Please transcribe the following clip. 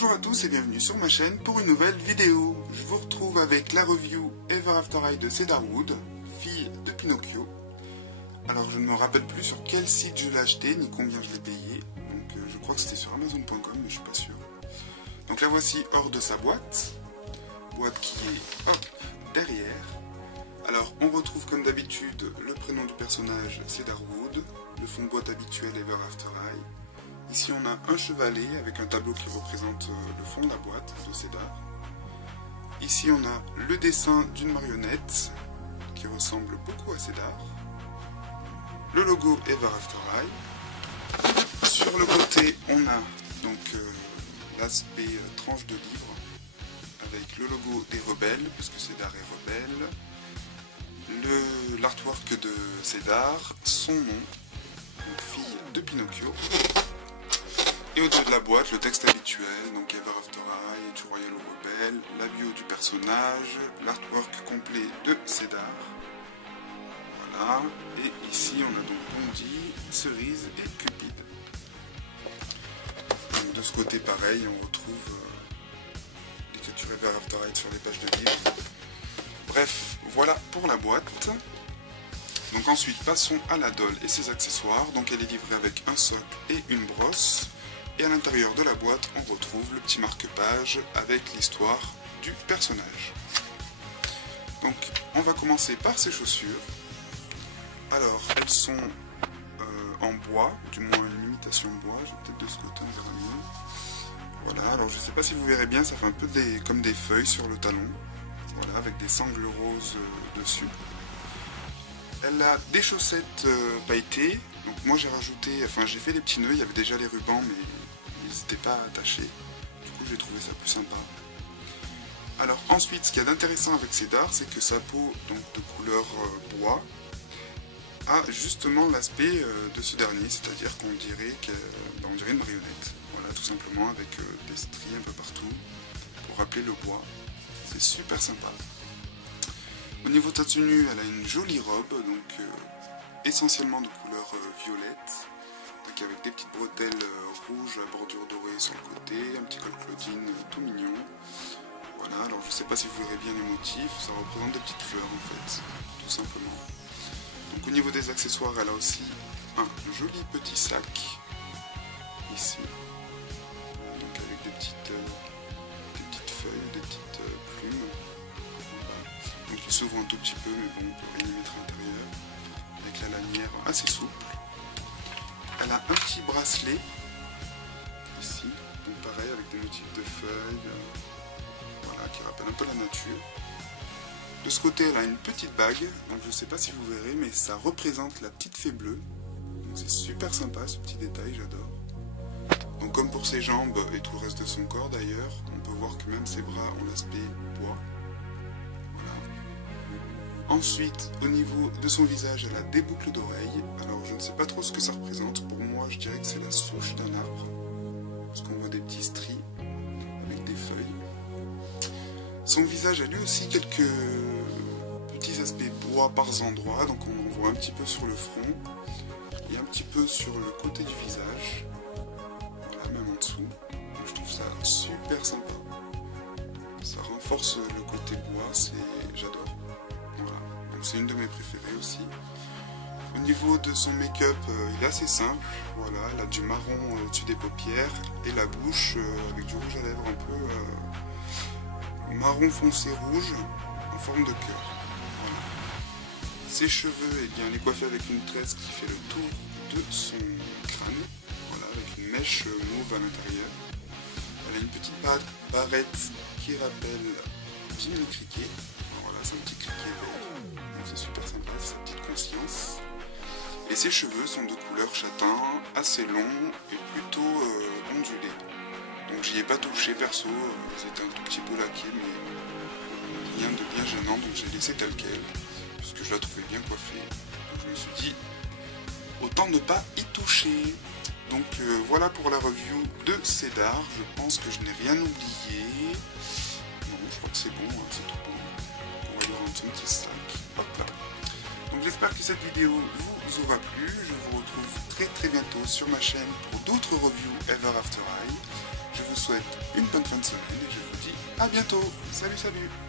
Bonjour à tous et bienvenue sur ma chaîne pour une nouvelle vidéo. Je vous retrouve avec la review Ever After High de Cedarwood, fille de Pinocchio. Alors je ne me rappelle plus sur quel site je l'ai acheté ni combien je l'ai payé. Donc je crois que c'était sur Amazon.com mais je suis pas sûr. Donc la voici hors de sa boîte. Boîte qui est hop derrière. Alors on retrouve comme d'habitude le prénom du personnage Cedarwood, le fond de boîte habituel Ever After High. Ici on a un chevalet avec un tableau qui représente le fond de la boîte de Cédar. Ici on a le dessin d'une marionnette qui ressemble beaucoup à Cédar. Le logo Ever After High. Sur le côté on a donc l'aspect tranche de livre avec le logo des rebelles puisque Cédar est rebelle. L'artwork de Cédar, son nom, donc fille de Pinocchio. Et au dos de la boîte, le texte habituel, donc Ever After High, du Royal au Rebelle, la bio du personnage, l'artwork complet de Cédar. Voilà, et ici on a donc Bondy, Cerise et Cupid. Donc de ce côté pareil, on retrouve l'écriture Ever After High sur les pages de livre. Bref, voilà pour la boîte. Donc ensuite passons à la doll et ses accessoires. Donc elle est livrée avec un socle et une brosse. Et à l'intérieur de la boîte, on retrouve le petit marque-page avec l'histoire du personnage. Donc, on va commencer par ces chaussures. Alors, elles sont en bois, du moins une imitation bois. Je vais peut-être de ce côté, on verra mieux. Voilà, alors je ne sais pas si vous verrez bien, ça fait un peu comme des feuilles sur le talon. Voilà, avec des sangles roses dessus. Elle a des chaussettes pailletées. Donc moi j'ai rajouté, j'ai fait les petits nœuds, il y avait déjà les rubans, mais n'hésitez pas à attacher. Du coup j'ai trouvé ça plus sympa. Alors ensuite, ce qu'il y a d'intéressant avec Cédar, c'est que sa peau, donc de couleur bois, a justement l'aspect de ce dernier, c'est-à-dire qu'on dirait une marionnette. Voilà, tout simplement avec des stries un peu partout pour rappeler le bois. C'est super sympa. Au niveau de sa tenue, elle a une jolie robe, donc essentiellement de couleur violette, donc avec des petites bretelles rouges à bordure dorée sur le côté, un petit col Claudine tout mignon. Voilà, alors je sais pas si vous verrez bien les motifs, ça représente des petites fleurs en fait, tout simplement. Donc au niveau des accessoires, elle a aussi un joli petit sac, ici, donc avec des petites feuilles, des petites plumes. Donc il s'ouvre un tout petit peu, mais bon, on peut rien y mettre à l'intérieur. Avec la lanière assez souple. Elle a un petit bracelet, ici, donc pareil, avec des motifs de feuilles, voilà, qui rappellent un peu la nature. De ce côté, elle a une petite bague, donc je ne sais pas si vous verrez, mais ça représente la petite fée bleue. Donc c'est super sympa, ce petit détail, j'adore. Donc comme pour ses jambes et tout le reste de son corps d'ailleurs, on peut voir que même ses bras ont l'aspect bois. Ensuite, au niveau de son visage, elle a des boucles d'oreilles. Alors, je ne sais pas trop ce que ça représente. Pour moi, je dirais que c'est la souche d'un arbre. Parce qu'on voit des petits stries avec des feuilles. Son visage a lui aussi quelques petits aspects bois par endroits. Donc, on en voit un petit peu sur le front. Et un petit peu sur le côté du visage. Voilà, même en dessous. Donc, je trouve ça super sympa. Ça renforce le côté bois. J'adore. C'est une de mes préférées aussi. Au niveau de son make-up, il est assez simple. Voilà, elle a du marron au-dessus des paupières et la bouche avec du rouge à lèvres un peu marron foncé rouge en forme de cœur. Voilà. Ses cheveux, eh bien, elle est coiffée avec une tresse qui fait le tour de son crâne. Voilà, avec une mèche mauve à l'intérieur. Elle a une petite barrette qui rappelle Jiminy Cricket. Voilà, c'est un petit criquet vert. C'est super sympa, c'est sa petite conscience. Et ses cheveux sont de couleur châtain, assez longs et plutôt ondulés. Donc j'y ai pas touché perso, ils étaient un tout petit peu laqués, mais rien de bien gênant, donc j'ai laissé tel quel, parce que je la trouvais bien coiffée. Donc je me suis dit, autant ne pas y toucher. Donc voilà pour la review de Cédar, je pense que je n'ai rien oublié. Non, je crois que c'est bon, hein, c'est tout bon. On va lui rendre son petit sac. Hop là. Donc j'espère que cette vidéo vous aura plu. Je vous retrouve très bientôt sur ma chaîne pour d'autres reviews Ever After High. je vous souhaite une bonne fin de semaine et je vous dis à bientôt. Salut, salut!